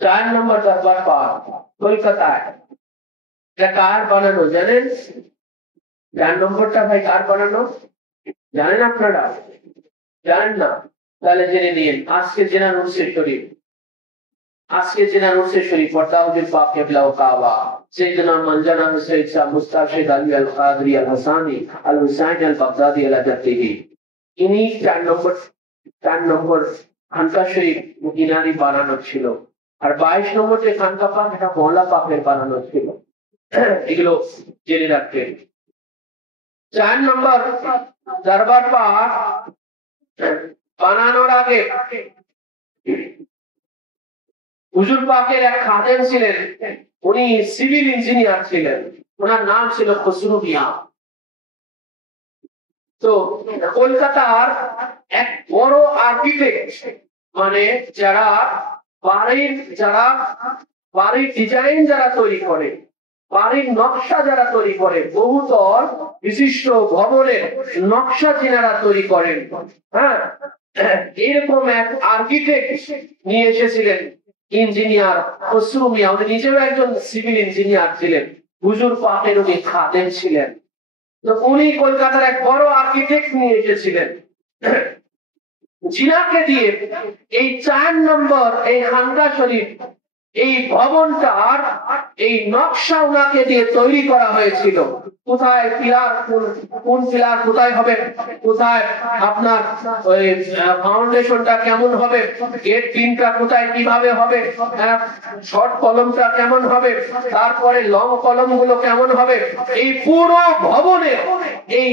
4 নম্বর দরবার পার্ক কলকাতায়। এটা কার বানানো জানেন? 4 নম্বরটা ভাই কার বানানো জানেন আপনারা? জানেন না? তাহলে জেনে নিন। আজকে জেনার উর্সে শরীফ, আজকে জেনার উর্সে শরীফ পর্দা হুজুর পাক কিবলা ও কাবা সৈয়দনা মঞ্জানা হুসাইন সাহেব মুস্তাফিদ আলী আল কাদরি আল হাসানি আল হুসাইন আল বাগদাদি আল জাতিহি, ইনি 4 নম্বর খানকা শরীফ মদিনারি বানানো ছিল। আর 22 নম্বর যে খানকা পাক এটা মওলা পাকের বানানো ছিল। এগুলো জেনে রাখবেন। 4 নম্বর দরবার পাক বানানোর আগে হুজুর পাকের এক খাদেম ছিলেন, উনি সিভিল ইঞ্জিনিয়ার ছিলেন, ওনার নাম ছিল খসরু মিয়া। তো কলকাতার এক বড় আর্কিটেক্ট, মানে যারা বাড়ির ডিজাইন যারা তৈরি করে, বাড়ির নকশা যারা তৈরি করে, বহুতল বিশিষ্ট ভবনের নকশা যিনারা তৈরি করেন, হ্যাঁ, এরকম এক আর্কিটেক্ট নিয়ে এসেছিলেন ইঞ্জিনিয়ার খসরু মিয়া। উনি নিজেও একজন সিভিল ইঞ্জিনিয়ার ছিলেন, হুজুর পাকের উনি খাদেম ছিলেন। তো উনি কলকাতার এক বড় আর্কিটেক্ট নিয়ে এসেছিলেন, যিনাকে দিয়ে এই 4 নম্বর এই খানকা শরীফ এই ভবনটার এই নকশা উনাকে দিয়ে তৈরি করা হয়েছিল। কোথায় পিলার, কোন পিলার কোথায় হবে, কোথায় আপনার ওই ফাউন্ডেশনটা কেমন হবে, গেট পিনটা কোথায় কিভাবে হবে, শর্ট কলমটা কেমন হবে, তারপরে লং কলম গুলো কেমন হবে, এই পুরো ভবনে এই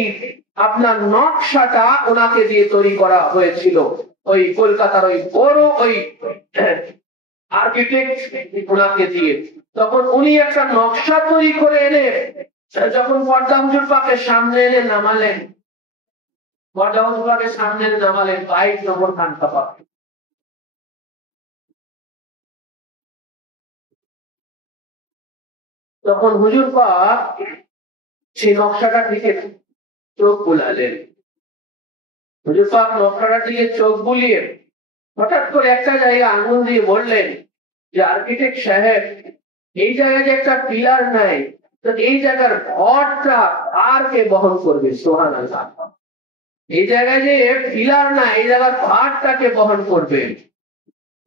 আপনার নকশাটা ওনাকে দিয়ে তৈরি করা হয়েছিল। ওই কলকাতার ওই বড় ওই আর্কিটেক্ট ওনাকে দিয়ে। তখন উনি একটা নকশা তৈরি করে এনে যখন পর্দা হুজুর পাকের সামনে এনে নামালেন, পর্দা হুজুর পাকের সামনে এনে নামালেন 22 নম্বর খানকা পাক। তখন হুজুর পাক সেই নকশাটা দিকে চোখ বুলালেন। হুজুর পাক নকশাটার দিকে চোখ বুলিয়ে হঠাৎ করে একটা জায়গা আঙুল দিয়ে বললেন যে আর্কিটেক্ট সাহেব, এই জায়গায় যে একটা পিলার নাই, তো এই জায়গার ভরটা আর কে বহন করবে? সুবহানাল্লাহ। এই জায়গায় যে পিলার না, এই জায়গার ভারটাকে বহন করবে।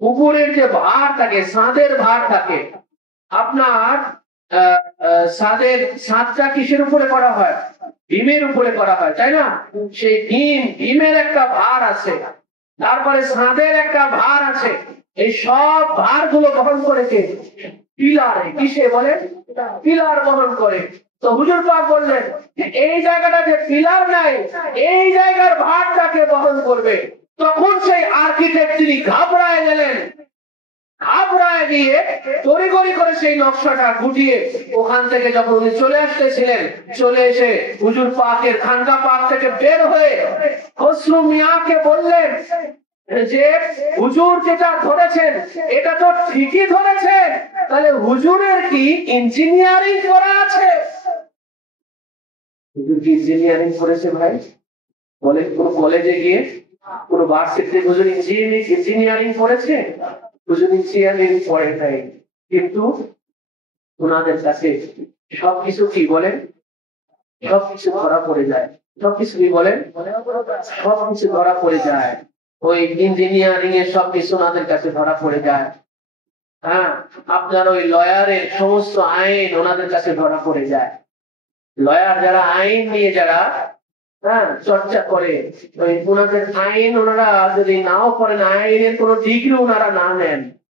উপরের যে ভার থাকে, ছাদের ভার থাকে, আপনার ছাদটা কিসের উপরে করা হয়? ভীমের উপরে করা হয়, তাই না? সেই ভীমের একটা ভার আছে, তারপরে ছাদের একটা ভার আছে, এই সব ভার গুলো বহন করেছে পিলারে। কিসে বলে? পিলার বহন করে। তো হুজুর পাক বললেন এই জায়গাটা যে পিলার নাই, এই জায়গার ভারটাকে বহন করবে। তখন সেই আর্কিটেক্ট তিনি ঘাবড়ায় গেলেন, ঘাবড়ায় গিয়ে তড়িঘড়ি করে সেই নকশাটা গুটিয়ে ওখান থেকে যখন উনি চলে আসতেছিলেন, চলে এসে হুজুর পাকের খানকা পাক থেকে বের হয়ে খসরু মিয়াকে বললেন যে হুজুর যেটা ধরেছেন এটা তো ঠিকই ধরেছেন, তাহলে হুজুরের কি ইঞ্জিনিয়ারিং করা আছে? হুজুর কি ইঞ্জিনিয়ারিং করেছে ভাই? বলে কোন কলেজে গিয়ে, কোন ভার্সিটিতে হুজুর ইঞ্জিনিয়ারিং করেছে? হুজুর ইঞ্জিনিয়ারিং পড়ে নাই, কিন্তু ওনাদের কাছে সবকিছু কি বলেন, সবকিছু ধরা পড়ে যায়। সবকিছু কি বলেন, সবকিছু ধরা পড়ে যায়। ওই ইঞ্জিনিয়ারিং এর সবকিছু ওনাদের কাছে ধরা পড়ে যায়। হ্যাঁ, আপনার ওই লয়ারের সমস্ত আইন ওনাদের কাছে ধরা পড়ে যায়। লয়ার যারা আইন নিয়ে যারা চর্চা করে, ওই ওনাদের আইন ওনারা যদি নাও করেন, আইনের কোন ডিগ্রি ওনারা না নেন,